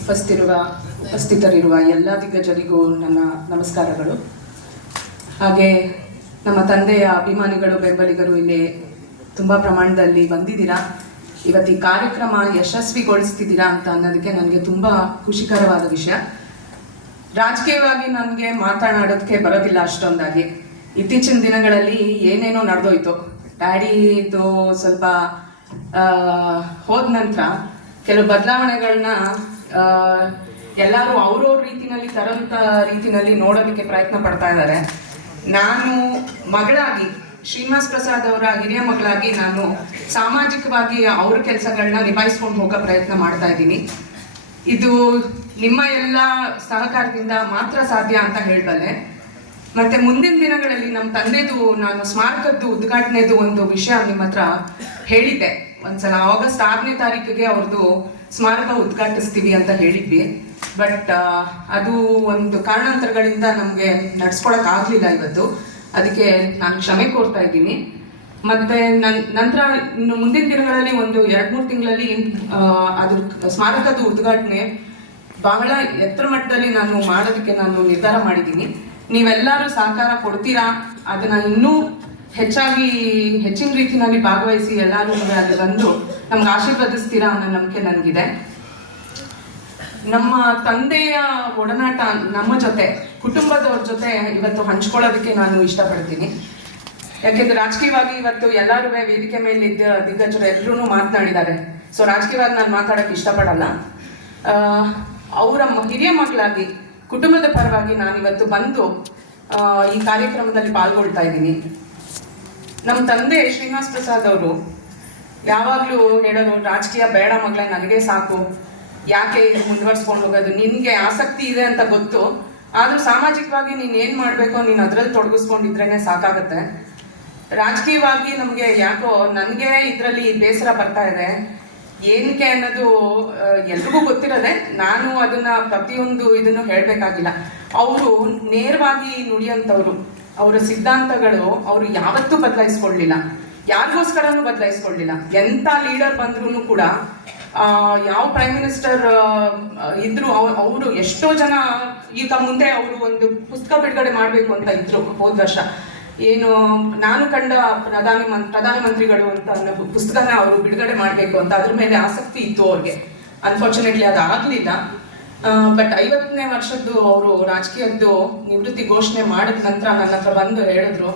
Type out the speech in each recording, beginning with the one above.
ಉಪಸ್ಥಿತರಿರುವ ಎಲ್ಲ ದಿಗ್ಗಜರಿಗೂ ನನ್ನ ನಮಸ್ಕಾರಗಳು. ಹಾಗೆ ನಮ್ಮ ತಂದೆಯ ಅಭಿಮಾನಿಗಳು, ಬೆಂಬಲಿಗರು ಇಲ್ಲಿ ತುಂಬ ಪ್ರಮಾಣದಲ್ಲಿ ಬಂದಿದ್ದೀರಾ. ಇವತ್ತು ಈ ಕಾರ್ಯಕ್ರಮ ಯಶಸ್ವಿಗೊಳಿಸ್ತಿದ್ದೀರಾ ಅಂತ ಅನ್ನೋದಕ್ಕೆ ನನಗೆ ತುಂಬ ಖುಷಿಕರವಾದ ವಿಷಯ. ರಾಜಕೀಯವಾಗಿ ನನಗೆ ಮಾತನಾಡೋದಕ್ಕೆ ಬರೋದಿಲ್ಲ ಅಷ್ಟೊಂದಾಗಿ. ಇತ್ತೀಚಿನ ದಿನಗಳಲ್ಲಿ ಏನೇನೋ ನಡೆದೋಯ್ತು. ಡ್ಯಾಡಿದು ಸ್ವಲ್ಪ ಹೋದ ನಂತರ ಕೆಲವು ಬದಲಾವಣೆಗಳನ್ನ ಎಲ್ಲರೂ ಅವ್ರವ್ರ ರೀತಿಯಲ್ಲಿ ತರೋಂಥ ರೀತಿಯಲ್ಲಿ ನೋಡೋದಕ್ಕೆ ಪ್ರಯತ್ನ ಪಡ್ತಾ ಇದ್ದಾರೆ. ನಾನು ಮಗಳಾಗಿ, ಶ್ರೀನಿವಾಸ್ ಪ್ರಸಾದ್ ಅವರ ಹಿರಿಯ ಮಗಳಾಗಿ ನಾನು ಸಾಮಾಜಿಕವಾಗಿ ಅವ್ರ ಕೆಲಸಗಳನ್ನ ನಿಭಾಯಿಸ್ಕೊಂಡು ಹೋಗೋ ಪ್ರಯತ್ನ ಮಾಡ್ತಾ ಇದ್ದೀನಿ. ಇದು ನಿಮ್ಮ ಎಲ್ಲ ಸಹಕಾರದಿಂದ ಮಾತ್ರ ಸಾಧ್ಯ ಅಂತ ಹೇಳಬಲ್ಲೆ. ಮತ್ತೆ ಮುಂದಿನ ದಿನಗಳಲ್ಲಿ ನಮ್ಮ ತಂದೆದು ನಾನು ಸ್ಮಾರಕದ್ದು ಉದ್ಘಾಟನೆದು ಒಂದು ವಿಷಯ ನಿಮ್ಮ ಹತ್ರ ಹೇಳಿದ್ದೆ ಒಂದ್ಸಲ. ಆಗಸ್ಟ್ 6ನೇ ತಾರೀಕಿಗೆ ಅವ್ರದ್ದು ಸ್ಮಾರಕ ಉದ್ಘಾಟಿಸ್ತೀವಿ ಅಂತ ಹೇಳಿದ್ವಿ. ಬಟ್ ಅದು ಒಂದು ಕಾರಣಾಂತರಗಳಿಂದ ನಮಗೆ ನಡ್ಸ್ಕೊಳಕ್ ಆಗ್ಲಿಲ್ಲ ಇವತ್ತು. ಅದಕ್ಕೆ ನಾನು ಕ್ಷಮೆ ಕೋರ್ತಾ ಇದ್ದೀನಿ. ಮತ್ತೆ ನಂತರ ಇನ್ನು ಮುಂದಿನ ದಿನಗಳಲ್ಲಿ ಒಂದು 2-3 ತಿಂಗಳಲ್ಲಿ ಅದ್ರ ಸ್ಮಾರಕದ ಉದ್ಘಾಟನೆ ಬಹಳ ಎತ್ತರ ಮಟ್ಟದಲ್ಲಿ ನಾನು ಮಾಡೋದಕ್ಕೆ ನಾನು ನಿರ್ಧಾರ ಮಾಡಿದ್ದೀನಿ. ನೀವೆಲ್ಲರೂ ಸಹಕಾರ ಕೊಡ್ತೀರಾ, ಅದನ್ನ ಇನ್ನೂ ಹೆಚ್ಚಿನ ರೀತಿಯಲ್ಲಿ ಭಾಗವಹಿಸಿ ಎಲ್ಲರೂ ಅಲ್ಲಿ ಬಂದು ನಮ್ಗೆ ಆಶೀರ್ವದಿಸ್ತೀರಾ ಅನ್ನೋ ನಂಬಿಕೆ ನನಗಿದೆ. ನಮ್ಮ ತಂದೆಯ ಒಡನಾಟ ನಮ್ಮ ಜೊತೆ, ಕುಟುಂಬದವ್ರ ಜೊತೆ ಇವತ್ತು ಹಂಚ್ಕೊಳ್ಳೋದಕ್ಕೆ ನಾನು ಇಷ್ಟಪಡ್ತೀನಿ. ಯಾಕೆಂದ್ರೆ ರಾಜಕೀಯವಾಗಿ ಇವತ್ತು ಎಲ್ಲರೂ ವೇದಿಕೆ ಮೇಲೆ ಇದ್ದ ದಿಗ್ಗಜರು ಎಲ್ಲರೂ ಮಾತನಾಡಿದ್ದಾರೆ. ಸೊ ರಾಜಕೀಯವಾಗಿ ನಾನು ಮಾತಾಡೋಕ್ಕೆ ಇಷ್ಟಪಡಲ್ಲ. ಅವರ ಹಿರಿಯ ಮಕ್ಕಳಾಗಿ, ಕುಟುಂಬದ ಪರವಾಗಿ ನಾನಿವತ್ತು ಬಂದು ಈ ಕಾರ್ಯಕ್ರಮದಲ್ಲಿ ಪಾಲ್ಗೊಳ್ತಾ ಇದ್ದೀನಿ. ನಮ್ಮ ತಂದೆ ಶ್ರೀನಿವಾಸ್ ಪ್ರಸಾದ್ ಅವರು ಯಾವಾಗಲೂ ಹೇಳೋರು, ರಾಜಕೀಯ ಬೇಡ ಮಗಳೇ, ನನಗೆ ಸಾಕು, ಯಾಕೆ ಇದು ಮುಂದುವರ್ಸ್ಕೊಂಡು ಹೋಗೋದು, ನಿನಗೆ ಆಸಕ್ತಿ ಇದೆ ಅಂತ ಗೊತ್ತು, ಆದರೂ ಸಾಮಾಜಿಕವಾಗಿ ನೀನು ಏನು ಮಾಡಬೇಕೋ ನೀನು ಅದರಲ್ಲಿ ತೊಡಗಿಸ್ಕೊಂಡಿದ್ರೇ ಸಾಕಾಗತ್ತೆ. ರಾಜಕೀಯವಾಗಿ ನಮಗೆ ಯಾಕೋ ನನಗೆ ಇದರಲ್ಲಿ ಬೇಸರ ಬರ್ತಾ ಇದೆ. ಏನಕ್ಕೆ ಅನ್ನೋದು ಎಲ್ರಿಗೂ ಗೊತ್ತಿರೋದೆ. ನಾನು ಅದನ್ನ ಪ್ರತಿಯೊಂದು ಇದನ್ನು ಹೇಳಬೇಕಾಗಿಲ್ಲ. ಅವರು ನೇರವಾಗಿ ನುಡಿಯಂಥವ್ರು. ಅವರ ಸಿದ್ಧಾಂತಗಳು ಅವರು ಯಾವತ್ತೂ ಬದಲಾಯಿಸ್ಕೊಳ್ಳಿಲ್ಲ, ಯಾರಿಗೋಸ್ಕರನೂ ಬದಲಾಯಿಸ್ಕೊಳ್ಳಿಲ್ಲ. ಎಂಥ ಲೀಡರ್ ಬಂದ್ರೂ ಕೂಡ, ಯಾವ ಪ್ರೈಮ್ ಮಿನಿಸ್ಟರ್ ಇದ್ರು ಅವರು ಎಷ್ಟೋ ಜನ ಈಗ ಮುಂದೆ ಅವರು ಒಂದು ಪುಸ್ತಕ ಬಿಡುಗಡೆ ಮಾಡಬೇಕು ಅಂತ ಇದ್ರು ಹೋದ ವರ್ಷ. ಏನು ನಾನು ಕಂಡ ಪ್ರಧಾನಮಂತ್ರಿಗಳು ಅಂತ ಅನ್ನೋ ಪುಸ್ತಕನ ಅವರು ಬಿಡುಗಡೆ ಮಾಡಬೇಕು ಅಂತ ಅದ್ರ ಮೇಲೆ ಆಸಕ್ತಿ ಇತ್ತು ಅವ್ರಿಗೆ. ಅನ್ಫಾರ್ಚುನೇಟ್ಲಿ ಅದು ಆಗಲಿಲ್ಲ. ಬಟ್ 50ನೇ ವರ್ಷದ್ದು ಅವರು ರಾಜಕೀಯದ್ದು ನಿವೃತ್ತಿ ಘೋಷಣೆ ಮಾಡಿದ ನಂತರ ನನ್ನ ಹತ್ರ ಬಂದು ಹೇಳಿದ್ರು,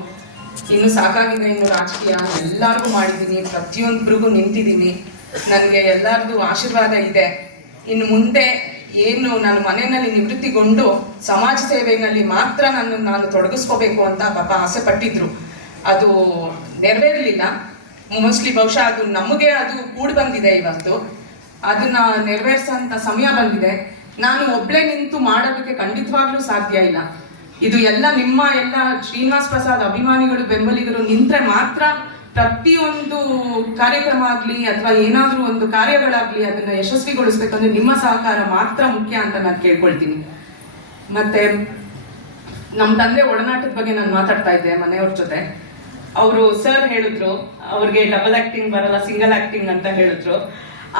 ಇನ್ನು ಸಾಕಾಗಿದೆ, ಇನ್ನು ರಾಜಕೀಯ ಎಲ್ಲರಿಗೂ ಮಾಡಿದ್ದೀನಿ, ಪ್ರತಿಯೊಬ್ಬರಿಗೂ ನಿಂತಿದ್ದೀನಿ, ನನಗೆ ಎಲ್ಲರದ್ದು ಆಶೀರ್ವಾದ ಇದೆ, ಇನ್ನು ಮುಂದೆ ಏನು ನಾನು ಮನೆಯಲ್ಲಿ ನಿವೃತ್ತಿಗೊಂಡು ಸಮಾಜ ಸೇವೆಯಲ್ಲಿ ಮಾತ್ರ ನಾನು ತೊಡಗಿಸ್ಕೋಬೇಕು ಅಂತ ಪಾಪ ಆಸೆ ಪಟ್ಟಿದ್ರು. ಅದು ನೆರವೇರಲಿಲ್ಲ. ಮೋಸ್ಟ್ಲಿ ಬಹುಶಃ ಅದು ನಮಗೆ ಅದು ಕೂಡಿ ಬಂದಿದೆ. ಇವತ್ತು ಅದನ್ನ ನೆರವೇರಿಸೋಂಥ ಸಮಯ ಬಂದಿದೆ. ನಾನು ಒಬ್ಳೇ ನಿಂತು ಮಾಡೋದಕ್ಕೆ ಖಂಡಿತವಾಗ್ಲೂ ಸಾಧ್ಯ ಇಲ್ಲ. ಇದು ಎಲ್ಲ ನಿಮ್ಮ ಎಲ್ಲ ಶ್ರೀನಿವಾಸ್ ಪ್ರಸಾದ್ ಅಭಿಮಾನಿಗಳು, ಬೆಂಬಲಿಗರು ನಿಂತ್ರೆ ಮಾತ್ರ ಪ್ರತಿಯೊಂದು ಕಾರ್ಯಕ್ರಮ ಆಗಲಿ ಅಥವಾ ಏನಾದರೂ ಒಂದು ಕಾರ್ಯಗಳಾಗಲಿ ಅದನ್ನ ಯಶಸ್ವಿಗೊಳಿಸ್ಬೇಕಂದ್ರೆ ನಿಮ್ಮ ಸಹಕಾರ ಮಾತ್ರ ಮುಖ್ಯ ಅಂತ ನಾನು ಕೇಳ್ಕೊಳ್ತೀನಿ. ಮತ್ತೆ ನಮ್ಮ ತಂದೆ ಒಡನಾಟದ ಬಗ್ಗೆ ನಾನು ಮಾತಾಡ್ತಾ ಇದ್ದೆ ಮನೆಯವ್ರ ಜೊತೆ. ಅವರು ಸರ್ ಹೇಳಿದ್ರು ಅವ್ರಿಗೆ ಡಬಲ್ ಆಕ್ಟಿಂಗ್ ಬರಲ್ಲ, ಸಿಂಗಲ್ ಆಕ್ಟಿಂಗ್ ಅಂತ ಹೇಳಿದ್ರು.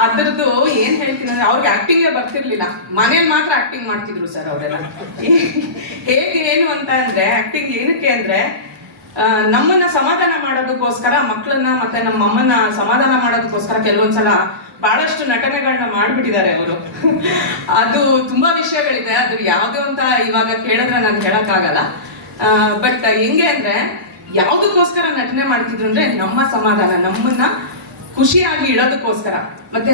ಅದ್ರದ್ದು ಏನ್ ಹೇಳ್ತೀನಿ ಅಂದ್ರೆ, ಅವ್ರಿಗೆ ಆಕ್ಟಿಂಗೇ ಬರ್ತಿರ್ಲಿಲ್ಲ, ಮನೇಲಿ ಮಾತ್ರ ಆಕ್ಟಿಂಗ್ ಮಾಡ್ತಿದ್ರು ಸರ್ ಅವರೆಲ್ಲ. ಹೇಗೆ ಏನು ಅಂತ ಅಂದ್ರೆ, ಆಕ್ಟಿಂಗ್ ಏನಕ್ಕೆ ಅಂದ್ರೆ ನಮ್ಮನ್ನ ಸಮಾಧಾನ ಮಾಡೋದಕ್ಕೋಸ್ಕರ, ಮಕ್ಕಳನ್ನ ಮತ್ತೆ ನಮ್ಮ ಅಮ್ಮನ ಸಮಾಧಾನ ಮಾಡೋದಕ್ಕೋಸ್ಕರ ಕೆಲವೊಂದ್ಸಲ ಬಹಳಷ್ಟು ನಟನೆಗಳನ್ನ ಮಾಡ್ಬಿಟ್ಟಿದ್ದಾರೆ ಅವರು. ಅದು ತುಂಬಾ ವಿಷಯಗಳಿದೆ, ಅದ್ರ ಯಾವ್ದು ಅಂತ ಇವಾಗ ಕೇಳಿದ್ರೆ ನಾನು ಹೇಳಕ್ಕಾಗಲ್ಲ. ಬಟ್ ಹೆಂಗೆ ಅಂದ್ರೆ, ಯಾವ್ದಕ್ಕೋಸ್ಕರ ನಟನೆ ಮಾಡ್ತಿದ್ರು ಅಂದ್ರೆ ನಮ್ಮ ಸಮಾಧಾನ, ನಮ್ಮನ್ನ ಖುಷಿಯಾಗಿ ಇಡೋದಕ್ಕೋಸ್ಕರ. ಮತ್ತೆ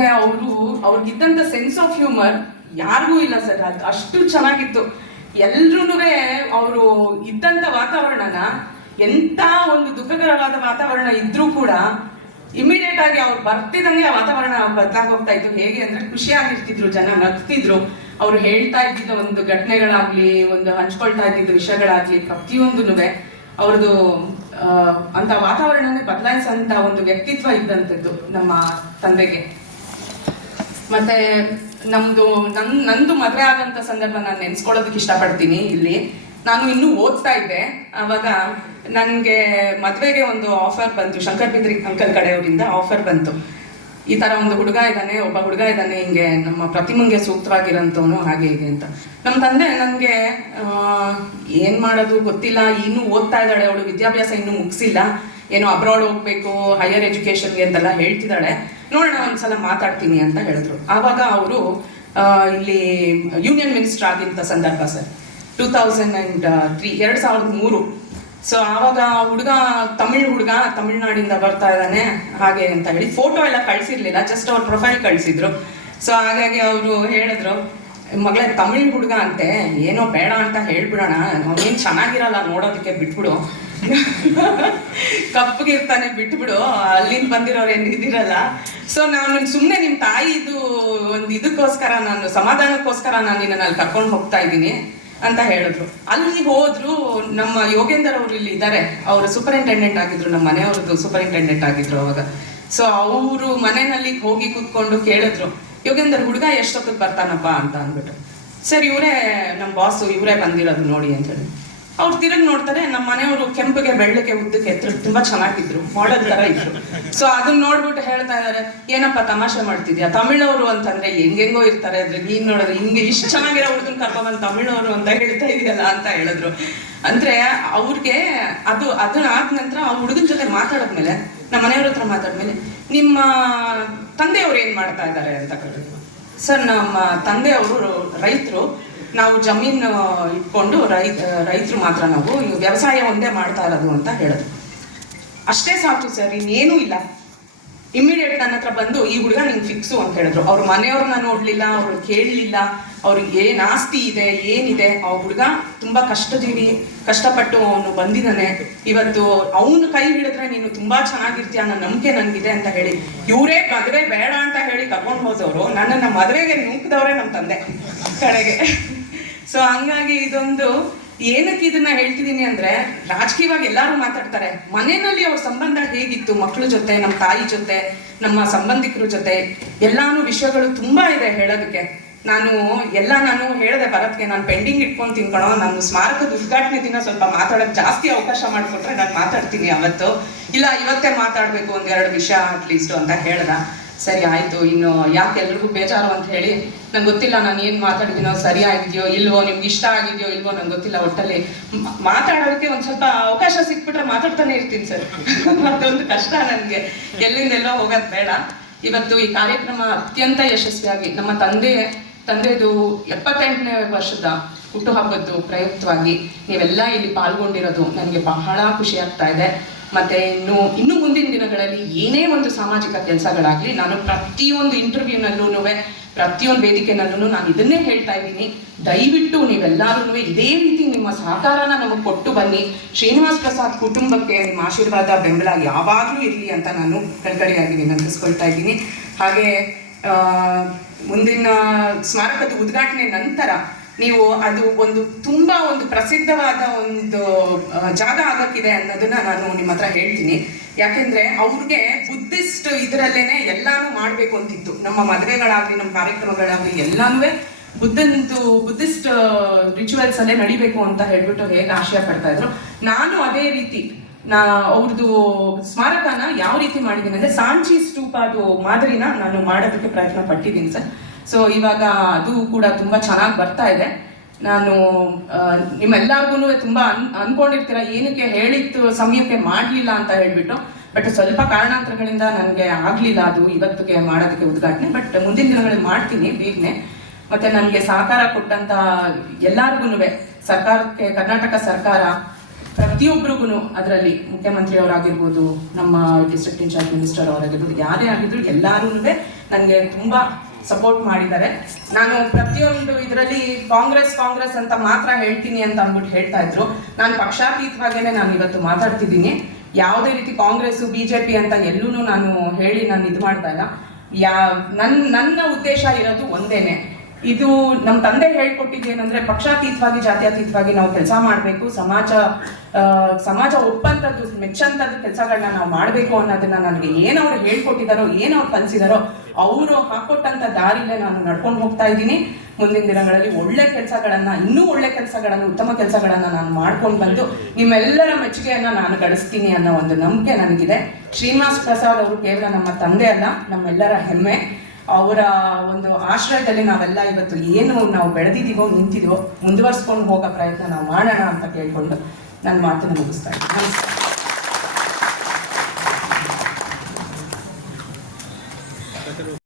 ಅವ್ರಿಗಿದ್ದಂತ ಸೆನ್ಸ್ ಆಫ್ ಹ್ಯೂಮರ್ ಯಾರಿಗೂ ಇಲ್ಲ ಸರ್. ಅದು ಅಷ್ಟು ಚೆನ್ನಾಗಿತ್ತು. ಎಲ್ರೂ ಅವರು ಇದ್ದಂತ ವಾತಾವರಣನ, ಎಂತ ಒಂದು ದುಃಖಕರವಾದ ವಾತಾವರಣ ಇದ್ರೂ ಕೂಡ ಇಮಿಡಿಯೇಟ್ ಆಗಿ ಅವ್ರು ಬರ್ತಿದಂಗೆ ಆ ವಾತಾವರಣ ಬದಲಾಗೋಗ್ತಾ ಇತ್ತು. ಹೇಗೆ ಅಂದ್ರೆ ಖುಷಿಯಾಗಿರ್ತಿದ್ರು ಜನ, ನಗ್ತಿದ್ರು. ಅವ್ರು ಹೇಳ್ತಾ ಇದ್ದಿದ್ದ ಒಂದು ಘಟನೆಗಳಾಗ್ಲಿ, ಒಂದು ಹಂಚ್ಕೊಳ್ತಾ ಇದ್ದಿದ್ದ ವಿಷಯಗಳಾಗ್ಲಿ, ಪ್ರತಿಯೊಂದು ಅವ್ರದ್ದು ಅಂತ ವಾತಾವರಣನೇ ಬದಲಾಯಿಸಂತ ಒಂದು ವ್ಯಕ್ತಿತ್ವ ಇದ್ದಂಥದ್ದು ನಮ್ಮ ತಂದೆಗೆ. ಮತ್ತೆ ನಂದು ಮದುವೆ ಆಗಂತ ಸಂದರ್ಭ ನಾನು ನೆನ್ಸ್ಕೊಳ್ಳೋದಕ್ಕೆ ಇಷ್ಟಪಡ್ತೀನಿ. ಇಲ್ಲಿ ನಾನು ಇನ್ನೂ ಓದ್ತಾ ಇದ್ದೆ. ಅವಾಗ ನನಗೆ ಮದುವೆಗೆ ಒಂದು ಆಫರ್ ಬಂತು, ಶಂಕರ್ ಬಿದ್ರಿ ಅಂಕಲ್ ಕಡೆಯವರಿಂದ ಆಫರ್ ಬಂತು. ಈ ತರ ಒಂದು ಹುಡುಗ ಇದ್ದಾನೆ, ಒಬ್ಬ ಹುಡುಗ ಇದ್ದಾನೆ, ಹಿಂಗೆ ನಮ್ಮ ಪ್ರತಿಮೆಗೆ ಸೂಕ್ತವಾಗಿರೋಂಥವನು ಹಾಗೆ ಇದೆ ಅಂತ. ನಮ್ಮ ತಂದೆ ನನಗೆ ಏನ್ ಮಾಡೋದು ಗೊತ್ತಿಲ್ಲ, ಇನ್ನೂ ಓದ್ತಾ ಇದ್ದಾಳೆ ಅವಳು, ವಿದ್ಯಾಭ್ಯಾಸ ಇನ್ನೂ ಮುಗಿಸಿಲ್ಲ, ಏನೋ ಅಬ್ರಾಡ್ ಹೋಗ್ಬೇಕು ಹೈಯರ್ ಎಜುಕೇಶನ್ಗೆ ಅಂತೆಲ್ಲ ಹೇಳ್ತಿದ್ದಾಳೆ, ನೋಡೋಣ ಒಂದ್ಸಲ ಮಾತಾಡ್ತೀನಿ ಅಂತ ಹೇಳಿದ್ರು. ಆವಾಗ ಅವರು ಇಲ್ಲಿ ಯೂನಿಯನ್ ಮಿನಿಸ್ಟರ್ ಆಗಿದ್ದ ಸಂದರ್ಭ ಸರ್, 2003 2003. ಸೊ ಆವಾಗ ಹುಡುಗ ತಮಿಳ್ ಹುಡುಗ, ತಮಿಳ್ನಾಡಿಂದ ಬರ್ತಾ ಇದ್ದಾನೆ ಹಾಗೆ ಅಂತ ಹೇಳಿ ಫೋಟೋ ಎಲ್ಲ ಕಳ್ಸಿರ್ಲಿಲ್ಲ, ಜಸ್ಟ್ ಅವ್ರ ಪ್ರೊಫೈಲ್ ಕಳ್ಸಿದ್ರು. ಸೊ ಹಾಗಾಗಿ ಅವರು ಹೇಳಿದ್ರು, ಮಗಳೇ ತಮಿಳ್ ಹುಡುಗ ಅಂತೆ, ಏನೋ ಬೇಡ ಅಂತ ಹೇಳ್ಬಿಡೋಣ, ಅವನೇನು ಚೆನ್ನಾಗಿರಲ್ಲ ನೋಡೋದಕ್ಕೆ, ಬಿಟ್ಬಿಡು, ಕಪ್ಪಗಿರ್ತಾನೆ ಬಿಟ್ಬಿಡು, ಅಲ್ಲಿಂದ ಬಂದಿರೋರು ಏನು ಇದಿರಲ್ಲ. ಸೊ ನಾನು ಸುಮ್ಮನೆ ನಿಮ್ಮ ತಾಯಿದು ಒಂದು ಇದಕ್ಕೋಸ್ಕರ, ನಾನು ಸಮಾಧಾನಕ್ಕೋಸ್ಕರ ನಾನು ನಿನ್ನ ಅಲ್ಲಿ ಕರ್ಕೊಂಡು ಹೋಗ್ತಾ ಇದ್ದೀನಿ ಅಂತ ಹೇಳಿದ್ರು. ಅಲ್ಲಿ ಹೋದ್ರು, ನಮ್ಮ ಯೋಗೇಂದರ್ ಅವರು ಇಲ್ಲಿ ಇದ್ದಾರೆ, ಅವರು ಸೂಪರಿಂಟೆಂಡೆಂಟ್ ಆಗಿದ್ರು, ನಮ್ಮ ಮನೆಯವ್ರದ್ದು ಸೂಪರಿಂಟೆಂಡೆಂಟ್ ಆಗಿದ್ರು ಅವಾಗ. ಸೊ ಅವರು ಮನೆಯಲ್ಲಿ ಹೋಗಿ ಕೂತ್ಕೊಂಡು ಕೇಳಿದ್ರು, ಯೋಗೇಂದರ್ ಹುಡುಗ ಎಷ್ಟೊತ್ತಿಗೆ ಬರ್ತಾನಪ್ಪ ಅಂತ ಅಂದ್ಬಿಟ್ಟು. ಸರ್ ಇವರೇ ನಮ್ಮ ಬಾಸು, ಇವರೇ ಬಂದಿರೋದು ನೋಡಿ ಅಂತ ಹೇಳಿ. ಅವ್ರು ತಿರುಗಿ ನೋಡ್ತಾರೆ, ನಮ್ಮ ಮನೆಯವರು ಕೆಂಪಿಗೆ ಬೆಳ್ಳಕ್ಕೆ ಉದ್ದಕ್ಕೆ ಎತ್ತರ ತುಂಬಾ ಚೆನ್ನಾಗಿದ್ರು, ಮಾಡಲ್ ತರ ಇದ್ರು. ಸೊ ಅದನ್ನ ನೋಡ್ಬಿಟ್ಟು ಹೇಳ್ತಾ ಇದಾರೆ, ಏನಪ್ಪ ತಮಾಷೆ ಮಾಡ್ತಿದ್ಯಾ, ತಮಿಳವರು ಅಂತಂದ್ರೆ ಹೆಂಗೆಂಗೋ ಇರ್ತಾರೆ, ಅದ್ರೆ ನೀನ್ ನೋಡಿದ್ರೆ ಹಿಂಗೆ ಇಷ್ಟು ಚೆನ್ನಾಗಿರೋ ಹುಡುಗನ್ ಕರ್ಕೊಂಡ್ಬಂದು ತಮಿಳವರು ಅಂತ ಹೇಳ್ತಾ ಇದೆಯಲ್ಲ ಅಂತ ಹೇಳಿದ್ರು. ಅಂದ್ರೆ ಅವ್ರಿಗೆ ಅದನ್ನ ಆದ ನಂತರ ಆ ಹುಡುಗನ ಜೊತೆ ಮಾತಾಡಿದ್ಮೇಲೆ, ನಮ್ಮ ಮನೆಯವ್ರ ಹತ್ರ ಮಾತಾದ್ಮೇಲೆ, ನಿಮ್ಮ ತಂದೆಯವ್ರು ಏನ್ ಮಾಡ್ತಾ ಇದ್ದಾರೆ ಅಂತ ಕೇಳಿದ್ರು. ಸರ್ ನಮ್ಮ ತಂದೆಯವರು ರೈತರು, ನಾವು ಜಮೀನು ಇಟ್ಕೊಂಡು ರೈತರು ಮಾತ್ರ, ನಾವು ವ್ಯವಸಾಯ ಒಂದೇ ಮಾಡ್ತಾ ಇರೋದು ಅಂತ ಹೇಳಿದ್ರು. ಅಷ್ಟೇ ಸಾಕು ಸರ್, ಇನ್ನೇನೂ ಇಲ್ಲ. ಇಮಿಡಿಯೇಟ್ ನನ್ನ ಹತ್ರ ಬಂದು, ಈ ಹುಡುಗ ನಿಂಗೆ ಫಿಕ್ಸು ಅಂತ ಹೇಳಿದ್ರು. ಅವ್ರ ಮನೆಯವ್ರನ್ನ ನೋಡ್ಲಿಲ್ಲ, ಅವ್ರು ಕೇಳಲಿಲ್ಲ, ಅವ್ರಿಗೆ ಏನ್ ಆಸ್ತಿ ಇದೆ ಏನಿದೆ. ಆ ಹುಡುಗ ತುಂಬಾ ಕಷ್ಟಜೀವಿ, ಕಷ್ಟಪಟ್ಟು ಅವನು ಬಂದಿದ್ದಾನೆ. ಇವತ್ತು ಅವನು ಕೈ ಹಿಡಿದ್ರೆ ನೀನು ತುಂಬಾ ಚೆನ್ನಾಗಿರ್ತೀಯ ಅನ್ನೋ ನಂಬಿಕೆ ನನ್ಗಿದೆ ಅಂತ ಹೇಳಿ, ಇವರೇ ಮದುವೆ ಬೇಡ ಅಂತ ಹೇಳಿ ಕರ್ಕೊಂಡು ಹೋದವರು, ನನ್ನನ್ನ ಮದುವೆಗೆ ನೂಕಿದವ್ರೆ ನಮ್ಮ ತಂದೆ ಕಡೆಗೆ. ಸೊ ಹಂಗಾಗಿ ಇದೊಂದು ಏನಕ್ಕೆ ಇದನ್ನ ಹೇಳ್ತಿದ್ದೀನಿ ಅಂದ್ರೆ, ರಾಜಕೀಯವಾಗಿ ಎಲ್ಲರೂ ಮಾತಾಡ್ತಾರೆ, ಮನೆಯಲ್ಲಿ ಅವ್ರ ಸಂಬಂಧ ಹೇಗಿತ್ತು ಮಕ್ಕಳ ಜೊತೆ, ನಮ್ಮ ತಾಯಿ ಜೊತೆ, ನಮ್ಮ ಸಂಬಂಧಿಕರ ಜೊತೆ, ಎಲ್ಲಾನು ವಿಷಯಗಳು ತುಂಬಾ ಇದೆ ಹೇಳೋದಕ್ಕೆ. ನಾನು ಹೇಳಿದೆ ಭರತ್ಗೆ, ನಾನು ಪೆಂಡಿಂಗ್ ಇಟ್ಕೊಂಡು ತಿನ್ಕೊಳೋ, ನಾನು ಸ್ಮಾರಕದ ಉದ್ಘಾಟನೆ ದಿನ ಸ್ವಲ್ಪ ಮಾತಾಡೋಕೆ ಜಾಸ್ತಿ ಅವಕಾಶ ಮಾಡಿಕೊಟ್ರೆ ನಾನು ಮಾತಾಡ್ತೀನಿ ಅವತ್ತು, ಇಲ್ಲ ಇವತ್ತೇ ಮಾತಾಡ್ಬೇಕು ಒಂದೆರಡು ವಿಷಯ ಅಟ್ಲೀಸ್ಟ್ ಅಂತ ಹೇಳ್ದ. ಸರಿ ಆಯ್ತು, ಇನ್ನು ಯಾಕೆ ಎಲ್ರಿಗೂ ಬೇಜಾರು ಅಂತ ಹೇಳಿ, ನಂಗೆ ಗೊತ್ತಿಲ್ಲ ನಾನು ಏನು ಮಾತಾಡಿದ್ದೀನೋ ಸರಿ ಆಗಿದೆಯೋ ಇಲ್ವೋ, ನಿಮ್ಗೆ ಇಷ್ಟ ಆಗಿದೆಯೋ ಇಲ್ವೋ ನಂಗೆ ಗೊತ್ತಿಲ್ಲ, ಒಟ್ಟಲ್ಲಿ ಮಾತಾಡೋದಕ್ಕೆ ಒಂದು ಸ್ವಲ್ಪ ಅವಕಾಶ ಸಿಕ್ಬಿಟ್ರೆ ಮಾತಾಡ್ತಾನೆ ಇರ್ತೀನಿ ಸರ್. ಅದೊಂದು ಕಷ್ಟ ನನಗೆ, ಎಲ್ಲಿಂದೆಲ್ಲೋ ಹೋಗೋದು ಬೇಡ. ಇವತ್ತು ಈ ಕಾರ್ಯಕ್ರಮ ಅತ್ಯಂತ ಯಶಸ್ವಿಯಾಗಿ, ನಮ್ಮ ತಂದೆದು 78ನೇ ವರ್ಷದ ಹುಟ್ಟುಹಬ್ಬದ್ದು ಪ್ರಯುಕ್ತವಾಗಿ ನೀವೆಲ್ಲ ಇಲ್ಲಿ ಪಾಲ್ಗೊಂಡಿರೋದು ನನಗೆ ಬಹಳ ಖುಷಿ ಆಗ್ತಾ ಇದೆ. ಮತ್ತೆ ಇನ್ನು ಮುಂದಿನ ದಿನಗಳಲ್ಲಿ ಏನೇ ಒಂದು ಸಾಮಾಜಿಕ ಕೆಲಸಗಳಾಗ್ಲಿ, ನಾನು ಪ್ರತಿಯೊಂದು ಇಂಟರ್ವ್ಯೂನಲ್ಲೂ, ಪ್ರತಿಯೊಂದು ವೇದಿಕೆನಲ್ಲೂ ನಾನು ಇದನ್ನೇ ಹೇಳ್ತಾ ಇದ್ದೀನಿ, ದಯವಿಟ್ಟು ನೀವೆಲ್ಲರೂ ಇದೇ ರೀತಿ ನಿಮ್ಮ ಸಹಕಾರನ ನಮಗೆ ಕೊಟ್ಟು ಬನ್ನಿ. ಶ್ರೀನಿವಾಸ್ ಪ್ರಸಾದ್ ಕುಟುಂಬಕ್ಕೆ ನಿಮ್ಮ ಆಶೀರ್ವಾದ ಬೆಂಬಲ ಯಾವಾಗಲೂ ಇರಲಿ ಅಂತ ನಾನು ಕಳಕಳಿಯಾಗಿ ವಿನಂತಿಸ್ಕೊಳ್ತಾ ಇದ್ದೀನಿ. ಹಾಗೆ ಮುಂದಿನ ಸ್ಮಾರಕದ ಉದ್ಘಾಟನೆ ನಂತರ ನೀವು ಅದು ತುಂಬಾ ಒಂದು ಪ್ರಸಿದ್ಧವಾದ ಒಂದು ಜಾಗ ಆಗಕ್ಕಿದೆ ಅನ್ನೋದನ್ನ ನಾನು ನಿಮ್ಮ ಹತ್ರ ಹೇಳ್ತೀನಿ. ಯಾಕೆಂದ್ರೆ ಅವ್ರಿಗೆ ಬುದ್ಧಿಸ್ಟ್ ಇದರಲ್ಲೇನೆ ಎಲ್ಲಾನು ಮಾಡ್ಬೇಕು ಅಂತಿತ್ತು. ನಮ್ಮ ಮದುವೆಗಳಾಗ್ಲಿ, ನಮ್ಮ ಕಾರ್ಯಕ್ರಮಗಳಾಗ್ಲಿ ಎಲ್ಲಾನು ಬುದ್ಧಿಸ್ಟ್ ರಿಚುವಲ್ಸ್ ಅಲ್ಲೇ ನಡಿಬೇಕು ಅಂತ ಹೇಳ್ಬಿಟ್ಟು ಹೇಗೆ ಆಶಯ ಪಡ್ತಾ ಇದ್ರು, ನಾನು ಅದೇ ರೀತಿ ಅವ್ರದ್ದು ಸ್ಮಾರಕನ ಯಾವ ರೀತಿ ಮಾಡಿದ್ದೀನಿ ಅಂದ್ರೆ, ಸಾಂಚಿ ಸ್ತೂಪ ಅದು ಮಾದರಿನ ನಾನು ಮಾಡೋದಕ್ಕೆ ಪ್ರಯತ್ನ ಪಟ್ಟಿದ್ದೀನಿ ಸರ್. ಸೊ ಇವಾಗ ಅದು ಕೂಡ ತುಂಬಾ ಚೆನ್ನಾಗಿ ಬರ್ತಾ ಇದೆ. ನಾನು ನಿಮ್ಮೆಲ್ಲರಿಗೂ ತುಂಬಾ ಅನ್ಕೊಂಡಿರ್ತೀರ ಏನಕ್ಕೆ ಹೇಳಿತ್ತು ಸಮಯಕ್ಕೆ ಮಾಡಲಿಲ್ಲ ಅಂತ ಹೇಳ್ಬಿಟ್ಟು, ಬಟ್ ಸ್ವಲ್ಪ ಕಾರಣಾಂತರಗಳಿಂದ ನನಗೆ ಆಗ್ಲಿಲ್ಲ ಅದು ಇವತ್ತಿಗೆ ಮಾಡೋದಕ್ಕೆ ಉದ್ಘಾಟನೆ. ಬಟ್ ಮುಂದಿನ ದಿನಗಳಲ್ಲಿ ಮಾಡ್ತೀನಿ ಬೇಗನೆ. ಮತ್ತೆ ನನಗೆ ಸಹಕಾರ ಕೊಟ್ಟಂತ ಎಲ್ಲಾರ್ಗು, ಸರ್ಕಾರಕ್ಕೆ, ಕರ್ನಾಟಕ ಸರ್ಕಾರ ಪ್ರತಿಯೊಬ್ಬರಿಗೂ, ಅದರಲ್ಲಿ ಮುಖ್ಯಮಂತ್ರಿ ಅವರಾಗಿರ್ಬೋದು, ನಮ್ಮ ಡಿಸ್ಟ್ರಿಕ್ಟ್ ಇನ್ಚಾರ್ಜ್ ಮಿನಿಸ್ಟರ್ ಅವರಾಗಿರ್ಬೋದು, ಯಾರೇ ಆಗಿದ್ರು ಎಲ್ಲರೂ ನನಗೆ ತುಂಬಾ ಸಪೋರ್ಟ್ ಮಾಡಿದ್ದಾರೆ. ನಾನು ಪ್ರತಿಯೊಂದು ಇದರಲ್ಲಿ ಕಾಂಗ್ರೆಸ್ ಅಂತ ಮಾತ್ರ ಹೇಳ್ತೀನಿ ಅಂತ ಅಂದ್ಬಿಟ್ಟು ಹೇಳ್ತಾ ಇದ್ರು. ನಾನು ಪಕ್ಷಾತೀತವಾಗೇನೆ ನಾನು ಇವತ್ತು ಮಾತಾಡ್ತಿದ್ದೀನಿ. ಯಾವುದೇ ರೀತಿ ಕಾಂಗ್ರೆಸ್ ಬಿಜೆಪಿ ಅಂತ ಎಲ್ಲೂ ನಾನು ಹೇಳಿ ನಾನು ಇದು ಮಾಡ್ತಾ ಇಲ್ಲ. ನನ್ನ ಉದ್ದೇಶ ಇರೋದು ಒಂದೇನೆ, ಇದು ನಮ್ಮ ತಂದೆ ಹೇಳ್ಕೊಟ್ಟಿದ್ದೇನೆಂದ್ರೆ, ಪಕ್ಷಾತೀತವಾಗಿ ಜಾತ್ಯತೀತವಾಗಿ ನಾವು ಕೆಲಸ ಮಾಡಬೇಕು, ಸಮಾಜ ಒಪ್ಪಂಥದ್ದು ಮೆಚ್ಚಂಥದ್ದು ಕೆಲಸಗಳನ್ನ ನಾವು ಮಾಡಬೇಕು ಅನ್ನೋದನ್ನ ನನಗೆ ಏನವ್ರು ಹೇಳ್ಕೊಟ್ಟಿದಾರೋ, ಏನವ್ರು ಕಲಿಸಿದಾರೋ ಅವರು ಹಾಕೊಟ್ಟಂತ ದಾರಿಲೇ ನಾನು ನಡ್ಕೊಂಡು ಹೋಗ್ತಾ ಇದ್ದೀನಿ. ಮುಂದಿನ ದಿನಗಳಲ್ಲಿ ಒಳ್ಳೆ ಕೆಲಸಗಳನ್ನ, ಇನ್ನೂ ಒಳ್ಳೆ ಕೆಲಸಗಳನ್ನು, ಉತ್ತಮ ಕೆಲಸಗಳನ್ನ ನಾನು ಮಾಡ್ಕೊಂಡು ಬಂದು ನಿಮ್ಮೆಲ್ಲರ ಮೆಚ್ಚುಗೆಯನ್ನ ನಾನು ಗಳಿಸ್ತೀನಿ ಅನ್ನೋ ಒಂದು ನಂಬಿಕೆ ನನಗಿದೆ. ಶ್ರೀನಿವಾಸ್ ಪ್ರಸಾದ್ ಅವರು ಕೇವಲ ನಮ್ಮ ತಂದೆ ಅಲ್ಲ, ನಮ್ಮೆಲ್ಲರ ಹೆಮ್ಮೆ. ಅವರ ಒಂದು ಆಶ್ರಯದಲ್ಲಿ ನಾವೆಲ್ಲ ಇವತ್ತು ಏನು ನಾವು ಬೆಳೆದಿದ್ದೀವೋ, ನಿಂತಿದ್ದೀವೋ, ಮುಂದುವರ್ಸ್ಕೊಂಡು ಹೋಗೋ ಪ್ರಯತ್ನ ನಾವು ಮಾಡೋಣ ಅಂತ ಕೇಳ್ಕೊಂಡು ನನ್ನ ಮಾತನ್ನು ಮುಗಿಸ್ತಾ ಇದ್ದೀನಿ. ನಮಸ್ಕಾರ.